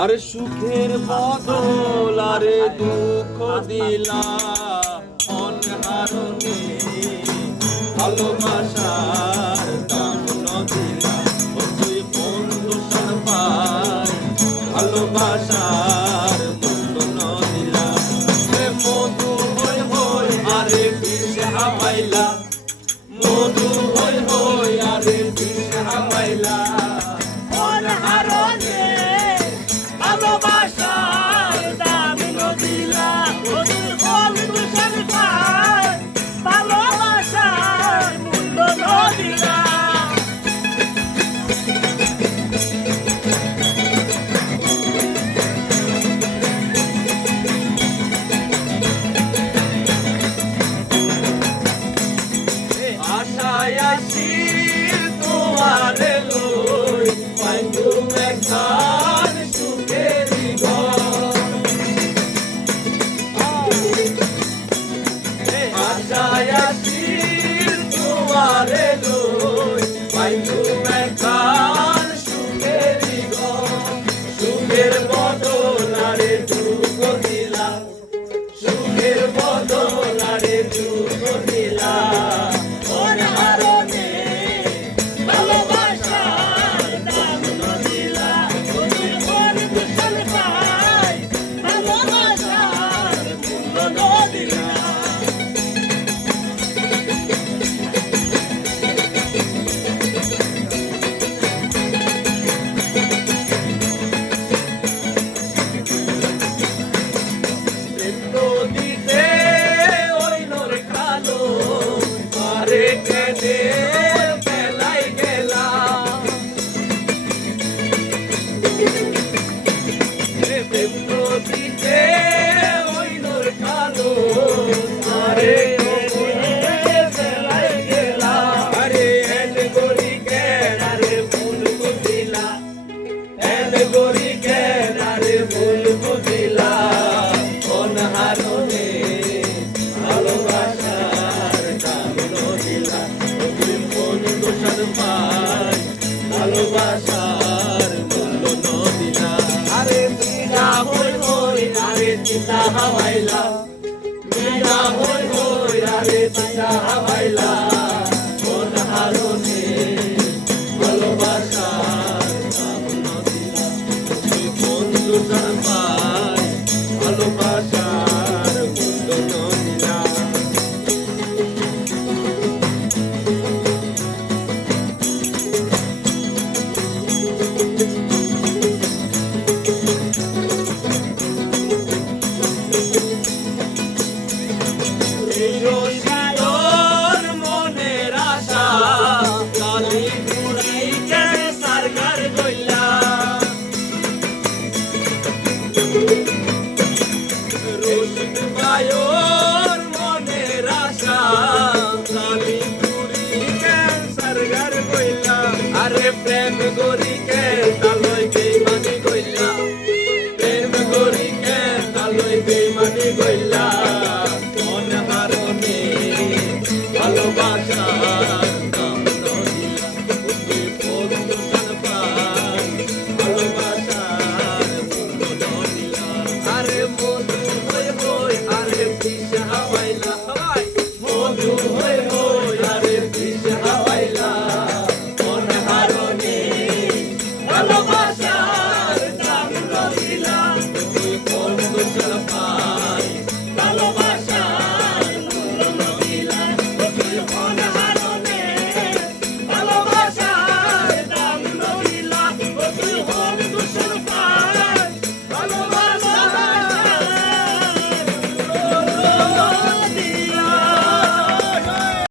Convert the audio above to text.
আর সুখের বদল, আর দুঃখ দিলা অনহারণে ভালোবাসার দাম দিলা তুই বন্ধু সর পাই। ভালোবাসা do ভালোবাসার মূল্য নদিনা আরে তুই না হই হই, আরে চিন্তা হাওয়াইলা তুই না হই হই, আরে চিন্তা হাওয়া আরে প্রেম গো